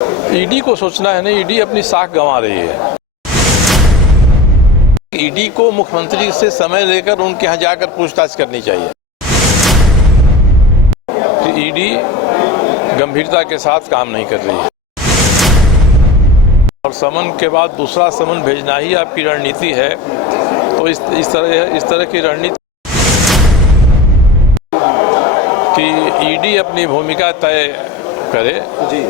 ED को सोचना है ना, ईडी अपनी साख गंवा रही है। ईडी को मुख्यमंत्री से समय लेकर उनके यहाँ जाकर पूछताछ करनी चाहिए। ईडी गंभीरता के साथ काम नहीं कर रही है और समन के बाद दूसरा समन भेजना ही आपकी रणनीति है। तो इस तरह की रणनीति कि ईडी अपनी भूमिका तय करे जी,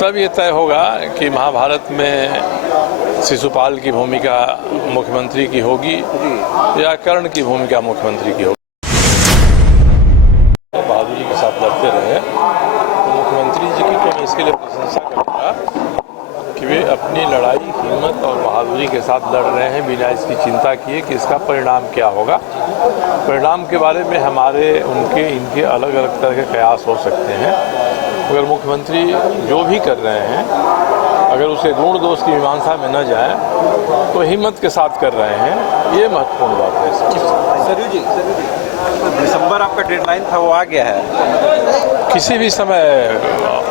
तब ये तय होगा कि महाभारत में शिशुपाल की भूमिका मुख्यमंत्री की होगी या कर्ण की भूमिका मुख्यमंत्री की होगी। बहादुरी के साथ लड़ते रहे तो मुख्यमंत्री जी की तो मैं इसके लिए प्रशंसा करूँगा कि वे अपनी लड़ाई हिम्मत और बहादुरी के साथ लड़ रहे हैं बिना इसकी चिंता किए कि इसका परिणाम क्या होगा। परिणाम के बारे में हमारे इनके अलग अलग तरह के कयास हो सकते हैं। अगर मुख्यमंत्री जो भी कर रहे हैं अगर उसे गुण दोष की मीमांसा में न जाए तो हिम्मत के साथ कर रहे हैं, ये महत्वपूर्ण बात है। सरयू जी, दिसंबर आपका डेडलाइन था, वो आ गया है। किसी भी समय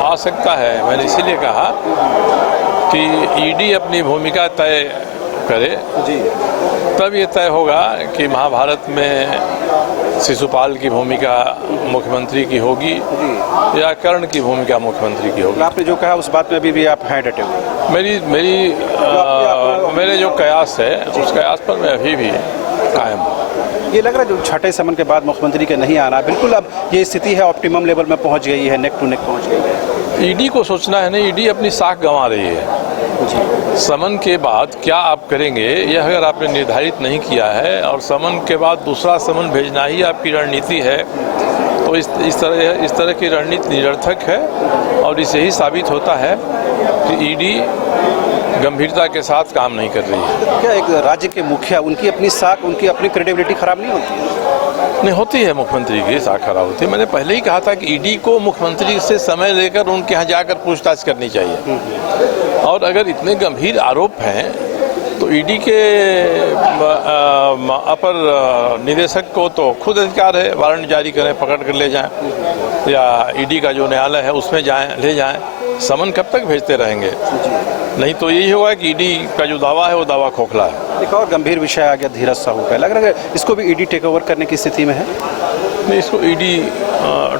आ सकता है। मैंने इसीलिए कहा कि ईडी अपनी भूमिका तय करे जी, तब ये तय होगा कि महाभारत में शिशुपाल की भूमिका मुख्यमंत्री की होगी या कर्ण की भूमिका मुख्यमंत्री की होगी। आपने जो कहा उस बात में अभी भी आप हैं डटे हुए? मेरे जो कयास है उस कयास पर मैं अभी भी कायम हूँ। ये लग रहा है जो छठे समन के बाद मुख्यमंत्री के नहीं आना, बिल्कुल अब ये स्थिति है ऑप्टिमम लेवल में पहुंच गई है, नेक टू नेक पहुंच गई है। ईडी को सोचना है ना, ईडी अपनी साख गंवा रही है जी। समन के बाद क्या आप करेंगे यह अगर आपने निर्धारित नहीं किया है और समन के बाद दूसरा समन भेजना ही आपकी रणनीति है तो इस तरह की रणनीति निरर्थक है और इससे ही साबित होता है कि ईडी गंभीरता के साथ काम नहीं कर रही है। क्या एक राज्य के मुखिया, उनकी अपनी साख, उनकी अपनी क्रेडिबिलिटी खराब नहीं होती है? नहीं होती है, मुख्यमंत्री की साख खराब होती है। मैंने पहले ही कहा था कि ईडी को मुख्यमंत्री से समय लेकर उनके यहाँ जाकर पूछताछ करनी चाहिए और अगर इतने गंभीर आरोप हैं तो ईडी के अपर निदेशक को तो खुद अधिकार है, वारंट जारी करें, पकड़ कर ले जाएं या ईडी का जो न्यायालय है उसमें ले जाएं। समन कब तक भेजते रहेंगे? नहीं तो यही होगा कि ईडी का जो दावा है वो दावा खोखला है। एक और गंभीर विषय आ गया धीरज साहू का, लग रहा है इसको भी ईडी टेक ओवर करने की स्थिति में है? नहीं, इसको ईडी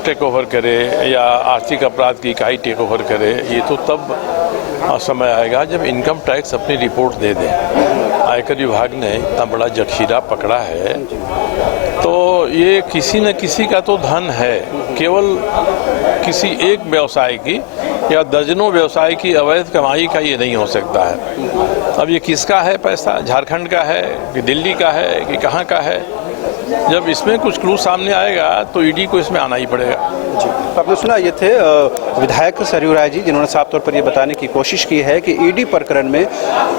टेक ओवर करे या आर्थिक अपराध की इकाई टेक ओवर करे ये तो तब समय आएगा जब इनकम टैक्स अपनी रिपोर्ट दे दें। आयकर विभाग ने इतना बड़ा जखीरा पकड़ा है तो ये किसी न किसी का तो धन है, केवल किसी एक व्यवसाय की या दर्जनों व्यवसाय की अवैध कमाई का ये नहीं हो सकता है। अब ये किसका है पैसा? झारखंड का है कि दिल्ली का है कि कहाँ का है? जब इसमें कुछ क्लू सामने आएगा तो ईडी को इसमें आना ही पड़ेगा। जी, आपने सुना ये थे विधायक सरयू राय जी, जिन्होंने साफ तौर पर ये बताने की कोशिश की है कि ईडी प्रकरण में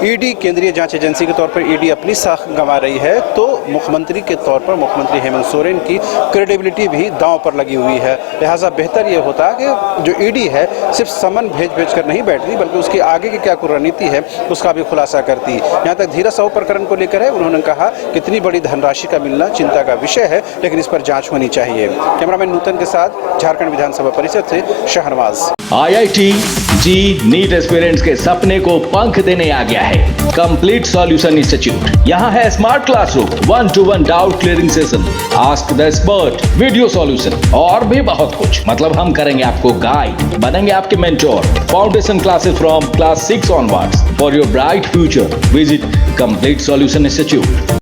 ईडी केंद्रीय जांच एजेंसी के तौर पर ईडी अपनी साख गंवा रही है तो मुख्यमंत्री के तौर पर मुख्यमंत्री हेमंत सोरेन की क्रेडिबिलिटी भी दांव पर लगी हुई है। लिहाजा बेहतर ये होता कि जो ईडी है सिर्फ समन भेज कर नहीं बैठती बल्कि उसकी आगे की क्या रणनीति है उसका भी खुलासा करती। यहाँ तक धीरज साहू प्रकरण को लेकर है, उन्होंने कहा कितनी बड़ी धनराशि का मिलना चिंता का विषय है लेकिन इस पर जाँच होनी चाहिए। कैमरामैन नूतन के साथ झारखंड विधानसभा परिषद से शहनवाज। IIT जी नीट एस्पिरेंट्स के सपने को पंख देने आ गया है कंप्लीट सॉल्यूशन इंस्टीट्यूट। यहाँ है smart classroom, 1-to-1 doubt clearing session, ask the expert, video solution और भी बहुत कुछ। मतलब हम करेंगे आपको गाइड, बनेंगे आपके mentor. Foundation classes from class 6 onwards for your bright future. Visit complete solution institute.